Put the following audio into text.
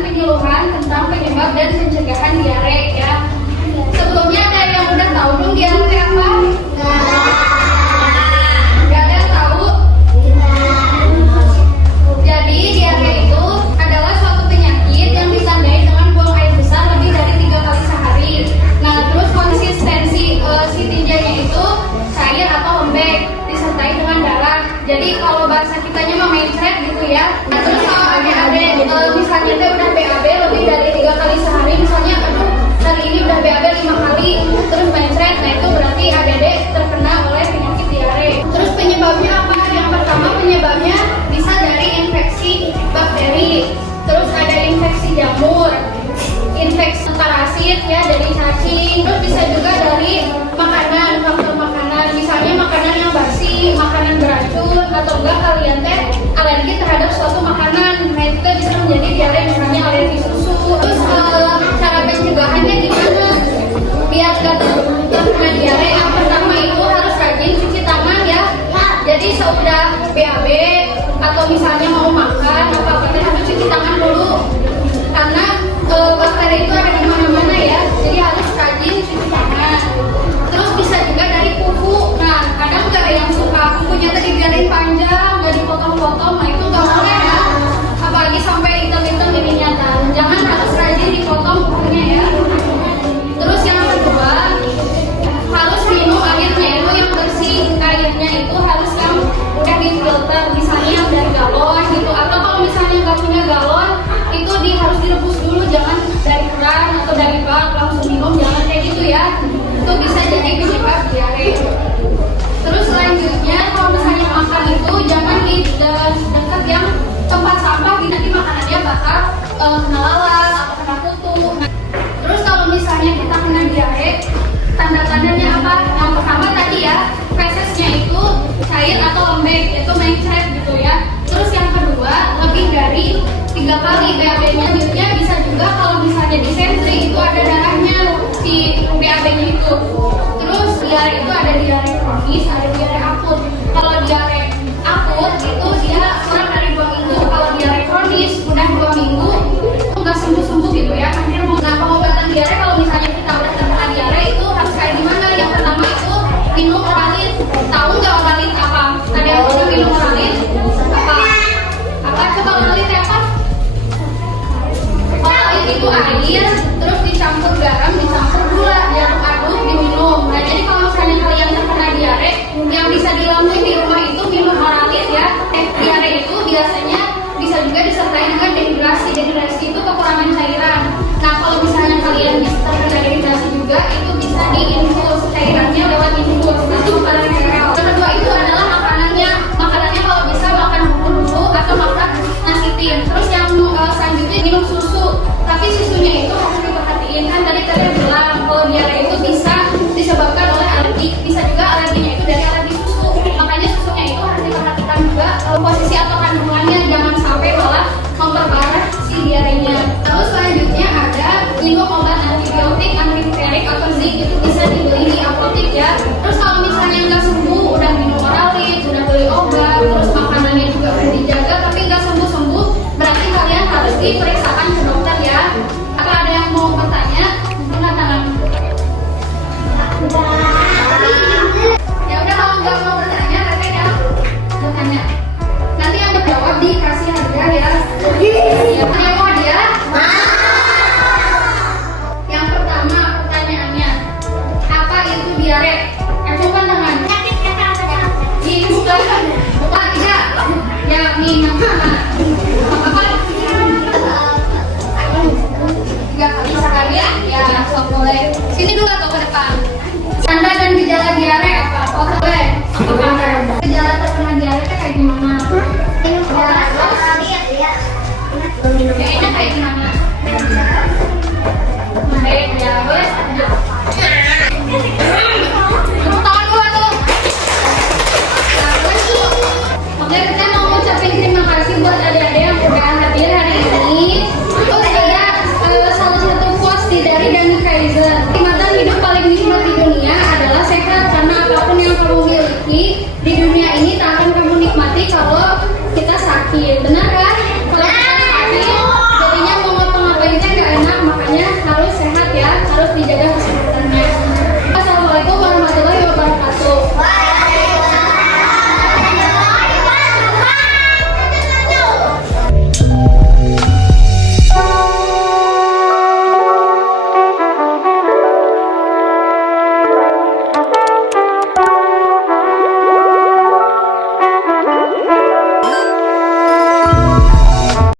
penyuluhan tentang penyebab dan pencegahan diare ya. Sebelumnya ada yang udah tahu belum diare itu apa? Gak ada yang tahu? Jadi diare itu adalah suatu penyakit yang ditandai dengan buang air besar lebih dari 3 kali sehari. Nah, terus konsistensi si tinjanya itu cair atau lembek disertai dengan darah. Jadi kalau bahasa kitanya mah mencret gitu ya. Nah, terus kalau adik-adik misalnya dia udah BAB lebih dari 3 kali sehari, misalnya aduh hari ini udah BAB 5 kali terus mencret, nah itu berarti adik-adik terkena oleh penyakit diare. Terus penyebabnya apa? Yang pertama penyebabnya bisa dari infeksi bakteri, terus ada infeksi jamur, infeksi parasit ya dari cacing, terus bisa juga dari makanan, faktor makanan, misalnya makanan yang basi, makanan beracun, atau enggak kalian teh alergi terhadap suatu makanan, nah itu bisa menjadi diare, misalnya alergi susu. Terus cara pencegahannya gimana biar gak terkena diare? Yang pertama itu harus rajin cuci tangan ya. Jadi sudah BAB atau misalnya mau makan apa-apa harus cuci tangan dulu, karena bakteri itu ada di mana-mana ya. Jadi harus rajin cuci tangan. Terus bisa juga dari kuku. Nah, kadang nggak ada yang suka kukunya tadi biarin panjang, nggak dipotong-potong. Nah itu nggak boleh ya. Apalagi sampai hitam-hitam ininya. Jangan, harus rajin dipotong kukunya ya. Terus yang kedua, harus minum airnya itu yang bersih. Airnya itu harus yang udah difilter, misalnya yang dari galon gitu. Atau kalau misalnya nggak punya galon, itu harus direbus dulu, jangan dari keran atau dari bak langsung minum, jangan kayak gitu ya. Itu bisa jadi penyebab diare. Terus selanjutnya kalau misalnya makan itu jangan di dekat yang tempat sampah, nanti makanannya bakal kena lalat atau kena kutu. Terus kalau misalnya kita kena diare, tanda-tandanya apa? Yang pertama tadi ya, fesesnya itu cair atau lembek, itu mencret gitu ya. Terus yang kedua, lebih dari 3 kali BAB-nya. Selanjutnya bisa juga kalau misalnya disentri itu ada darahnya si BAB-nya itu. Terus diare itu ada diare kronis, ada diare akut. Kalau diare akut itu dia kurang dari 2 minggu. Kalau diare kronis udah 2 minggu nggak sembuh-sembuh gitu ya. Nah, pengobatan diare kalau misalnya kita udah terkena diare itu harus kayak gimana? Yang pertama itu minum Oralin. Tahu nggak Oralin apa? Ada yang udah minum Oralin? Apa coba Oralin apa? Oralin itu air, terus dicampur garam, dicampur gula, diaduk-aduk, diminum. Nah, jadi kalau misalnya kalian terkena diare, yang bisa dilakukan di rumah itu minum Oralin ya. Diare itu biasanya bisa juga disertai dengan dehidrasi. Dehidrasi itu kekurangan cairan. Nah, kalau misalnya kalian bisa terkena dehidrasi juga, itu bisa diinfus cairannya lewat infus atau pada KRL. Yang kedua itu adalah makanannya. Makanannya kalau bisa makan bubur dulu atau makan nasi tim. Terus yang selanjutnya minum susu. Tapi susunya itu harus diperhatiin, kan tadi kalian bilang kalau diare itu bisa disebabkan oleh alergi, bisa juga alerginya itu dari alergi susu. Makanya susunya itu harus diperhatikan juga posisi atau kandungannya, jangan sampai malah memperparah si diarenya. Terus selanjutnya ada minum obat antibiotik, antivirik atau zinc, itu bisa dibeli di apotek ya. Terus kalau misalnya nggak sembuh, udah minum Oralin, udah beli obat, terus makanannya juga udah dijaga tapi nggak sembuh-sembuh, berarti kalian harus diperiksakan ke dokter ya. Apa ada yang mau bertanya? Angkat tangan. Ya udah, kalau nggak mau bertanya, berarti ya bertanya. Nanti yang berjawab dikasih hadiah ya. Yang mau hadiah? Yang pertama pertanyaannya, apa itu diare? Acungkan tangan. Bukan tidak. Ya, nih nama. Apa? 3 kali sehari ya, sok boleh. Sini dulu atau ke depan? Tanda dan gejala diare apa? Oh, boleh. Gejala terkena diare kayak gimana? Kayaknya kayak gimana? Baik, ya boleh. Tepuk tangan dulu tuh. Oke, kita mau ngucapin terima kasih buat adik-adik yang udah hadir